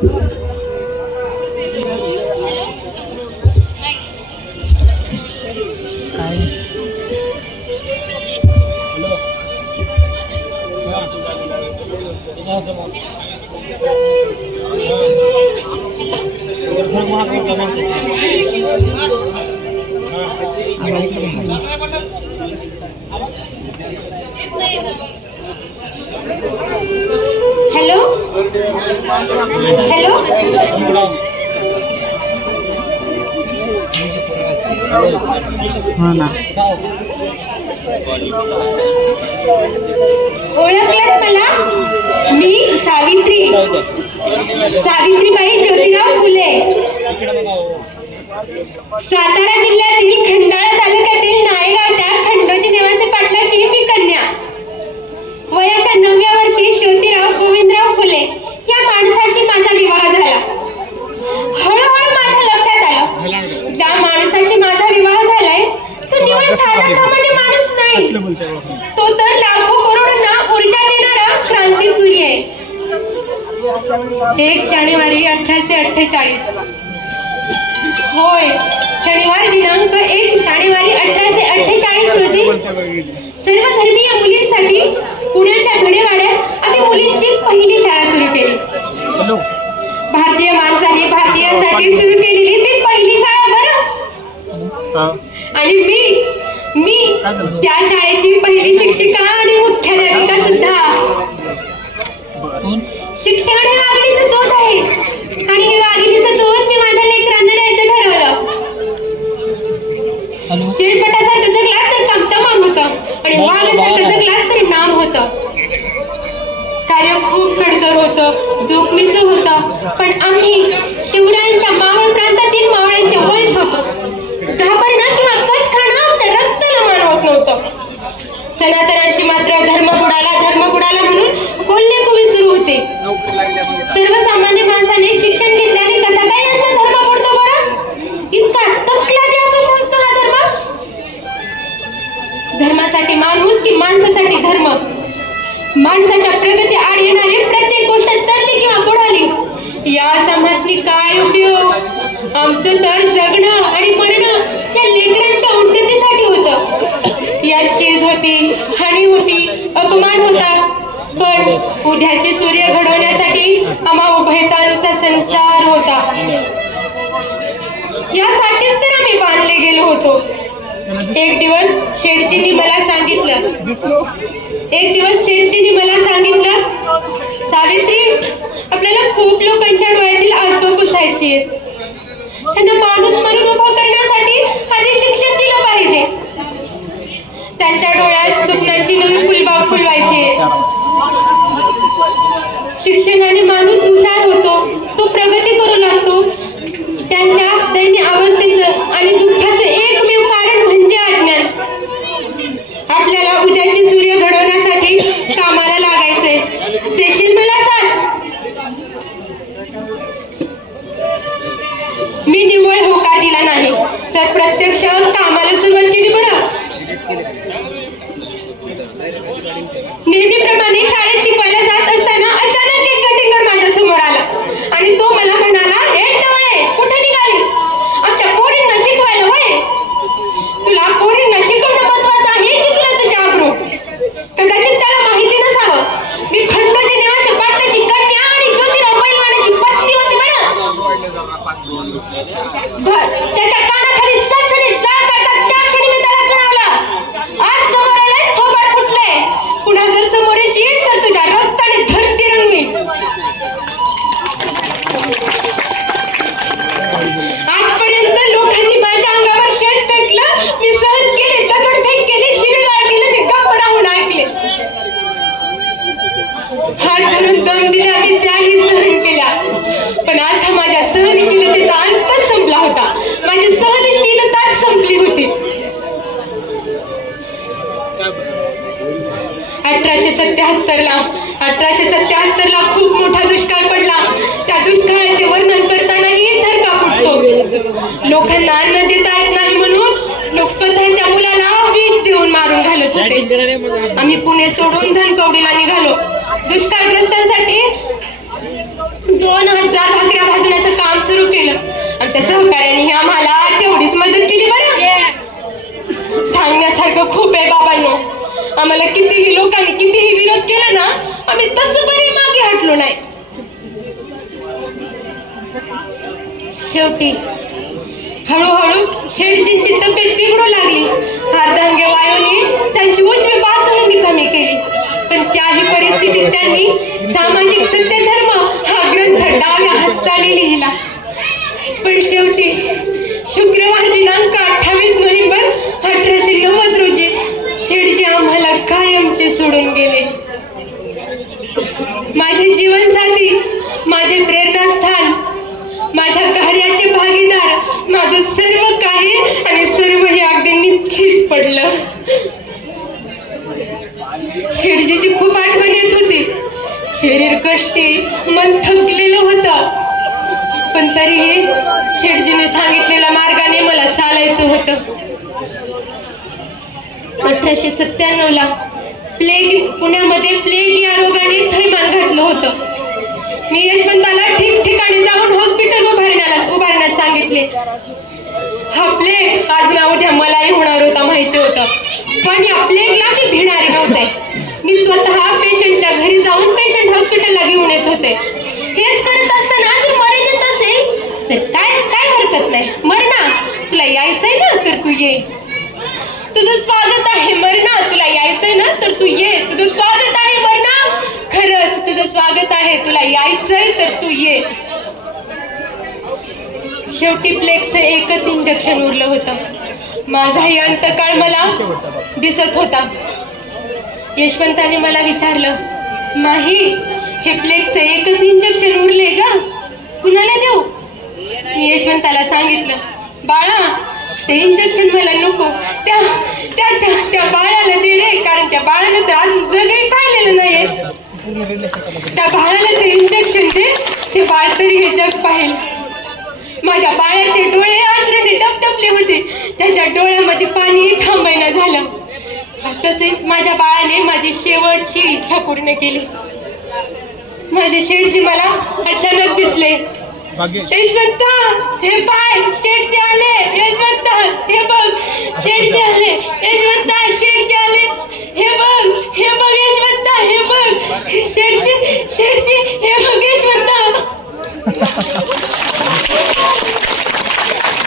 Hello hello ओळखलात मला? मी सावित्रीबाई ज्योतिराव फुले, सातारा जिल्ह्यातील खंडाळा तालुक्यातील नायगाव त्या खंडोजी निवासी पाटलाची मी कन्या. वयाच्या 9व्या वर्षी ज्योतिराव गोविंदराव फुले या माणसाशी माझा विवाह झाला. हळूहळू माझ्या लक्षात आलं, ज्या माणसाशी माझा विवाह झालाय तो निवड साधा सामान्य माणूस नाही, तो तर लाखो करोडांना ऊर्जा देणारा क्रांती सूर्य आहे. 1 जानेवारी 1848 होय, शनिवार दिनांक 1 जानेवारी 1848 रोजी सर्वधर्मीय मुलींसाठी पुण्याच्या भिडेवाड्यात आम्ही मुलींची पहिली शाळा सुरू केली. भारतीय माणसाने भारतीयांसाठी सुरू केलेली ती पहिली शाळा बरं. आणि मी त्या शाळेची पहिली शिक्षिका आणि मुख्याध्यापिका सुद्धा. शिक्षण हे वाघिणीचं दूध आहे आणि हे वाघिणीचं दूध मी माझ्या लेकरांना द्यायचं ठरवलं. शेळपटासारखं जगला तर कामतमान होतं आणि वाघासारखं जगला तर नाम होतं. कार्य खूप खडतर होतं, जोखमीचं होतं, पण आम्ही शिवरायांच्या मावळ प्रांतातील मावळ्यांचे वंश होतो. घाबरणं किंवा कच खाणं आमच्या रक्ताला मानवत नव्हतं. सनातनांची मात्र धर्म बुडाला म्हणून कोल्हेकुवी सुरू होते. सर्वसामान्य माणसाने शिक्षण घेतल्याने कसा काय यांचा धर्म बुडतो बरं? इतका तकलादी असू शकतो हा धर्म? धर्मासाठी माणूस की माणसासाठी धर्म? माणसाच्या प्रगती आड येणारी प्रत्येक गोष्ट तरली किंवा बुडाली या समजनी काय उपयोग? आमचं तर जगणं आणि मरणं या लेकरांच्या उन्नतीसाठी होतं. यात चीज होती, हानी होती, अपमान होता, पण उद्याचे सूर्य घडवण्यासाठी आम्हा उभयतांचा संसार होता. यासाठीच तर आम्ही बांधले गेलो होतो. एक दिवस शेठजींनी मला सांगितलं, सावित्री, आपल्याला खूप लोकांच्या डोळ्यातील आसू पुसायची आहेत. त्यांना माणूस म्हणून उभं करण्यासाठी आधी शिक्षण दिलं पाहिजे. त्यांच्या डोळ्यात स्वप्नांची नवी फुलबाग फुलवायची. शिक्षणाने माणूस हुशार होतो, तो प्रगती करू लागतो. त्यांच्या दैन्य अवस्थेचं आणि दुःखाचं एकमेव कारण म्हणजे अज्ञान. आपल्याला उद्याचे सूर्य घडवण्यासाठी कामाला लागायचंय. देशील मला साथ? मी निव्वळ होकार दिला नाही, तर प्रत्यक्ष कामाला सुरुवात केली बरं. नेहमीप्रमाणे शाळेत शिकवायला जात असताना अचानक एक कटिंगर माझ्या समोर आला आणि तो मला म्हणाला, "ए टवळे, कुठे निघालीस? आमच्या पोरींना शिकवायला होय? तुला पोरींना शिकवणं महत्वाचं आहे की तुला तुझे अब्रू?" कदाचित त्याला माहिती नसावं, मी खंडोजी निवासी पाटलाची कन्या आणि ज्योतिराव पैलवानाची पत्नी होती बरं. त्याच्या कानाखाली सणसणीत जाळ काढतात त्या क्षणी मी त्याला सुनावलं, "आज समोर आलायस, थोबाड फुटलंय. पुन्हा जर समोर येशील तर तुझ्या रक्ताने धरती रंगवी." आजपर्यंत लोकांनी माझ्या अंगावर शेण फेकलं, मी सहन केले, दगडफेक केली, शिवीगाळ केली, मी गप्प राहून ऐकले. हात धरून दम दिला, मी त्याही सहन केल्या. पण आता माझ्या सहनशीलतेचा अंतच संपला होता. माझी सहनशीलताच संपली होती. 1877 ला खूप मोठा दुष्काळ पडला. त्या दुष्काळाचे वर्णन करतानाही धरका फुटतो. लोकांना अन्न देता येत नाही म्हणून लोक स्वतःच्या मुलाला विष देऊन मारून घालत होते. आम्ही पुणे सोडून धनकवडीला निघालो. दुष्काळग्रस्तांसाठी 2000 भाकऱ्या भाजण्याचं काम सुरू केलं. आमच्या सहकार्याने आम्हाला तेवढीच मदत केली बरं. सांगण्यासारखं खूप आहे बाबांनो. आम्हाला कितीही लोकांनी कितीही विरोध केला ना, आम्ही तसं बरी मागे हटलो नाही. शेवटी हळूहळू शेठजींची तब्येत बिघडू लागली. अर्धांगे वायूने त्यांची उजवी बाजू निकामी केली. पण त्याही परिस्थितीत त्यांनी सामाजिक सत्यधर्म हा ग्रंथ डाव्या हाताने लिहिला. पण शेवटी शुक्रवार दिनांक 28 नोव्हेंबर 1890 रोजी शेठजी आम्हाला कायमचे सोडून गेले. माझे जीवनसाथी, माझे प्रेरणास्थान, माझ्या कार्याचे भागीदार, माझं सर्व काही आणि सर्व हे अगदी निश्चित पडलं. शेठजीची खूप आठवण येत होती. शरीर कष्टी, मन थकलेलं होतं, पण तरीही शेठजीने सांगितलेल्या मार्गाने मला चालायचं होतं. 1897 ला पुण्यामध्ये प्लेग या रोगाने थैमान घातलं होतं. मी यशवंताला ठिकठिकाणी जाऊन हॉस्पिटल उभारण्यास सांगितले. हा प्लेग आज ना उद्या मलाही होणार होता माहिती होतं, पण या प्लेगला मी भिणारे नव्हते. मी स्वतः पेशंटच्या घरी जाऊन पेशंट हॉस्पिटलला घेऊन येत होते. हेच करत असताना जर मरण येत असेल तर काय हरकत नाही, मर ना, तुला यायचंय ना तर तू ये. तुझं स्वागत आहे मरणा, तुला यायचंय ना तर तू ये. तुझं स्वागत आहे मरणा, खरंच तुझं स्वागत आहे, तुला यायचंय तर तू ये. शेवटी प्लेगचं एकच इंजेक्शन उरलं होतं. माझाही अंतकाळ मला दिसत होता. यशवंताने मला विचारलं, माही, हे प्लेगचं एकच इंजेक्शन उरले का, कुणाला देऊ? मी यशवंताला सांगितलं, बाळा, ते इंजेक्शन मला नको, त्या बाळाला दे रे, कारण त्या बाळानं तर अजून जगही पाहिलेलं नाहीये. त्या बाळाला ते इंजेक्शन दे, ते बाळ तरी हे जग पाहिल. माझ्या बाळाचे डोळे अश्रूने टपटपले होते. त्याच्या डोळ्यामध्ये पाणी थांबायला झालं. तसेच माझ्या बाळाने माझी शेवटची इच्छा पूर्ण केली. माझे शेठजी मला अचानक दिसले. यशवंता, हे पाय, शेठजी आले. यशवंता, हे बघ, शेठजी आले. यशवंता, शेठजी आले. हे बघ यशवंता, हे बघ, शेठजी, हे बघ यशवंता.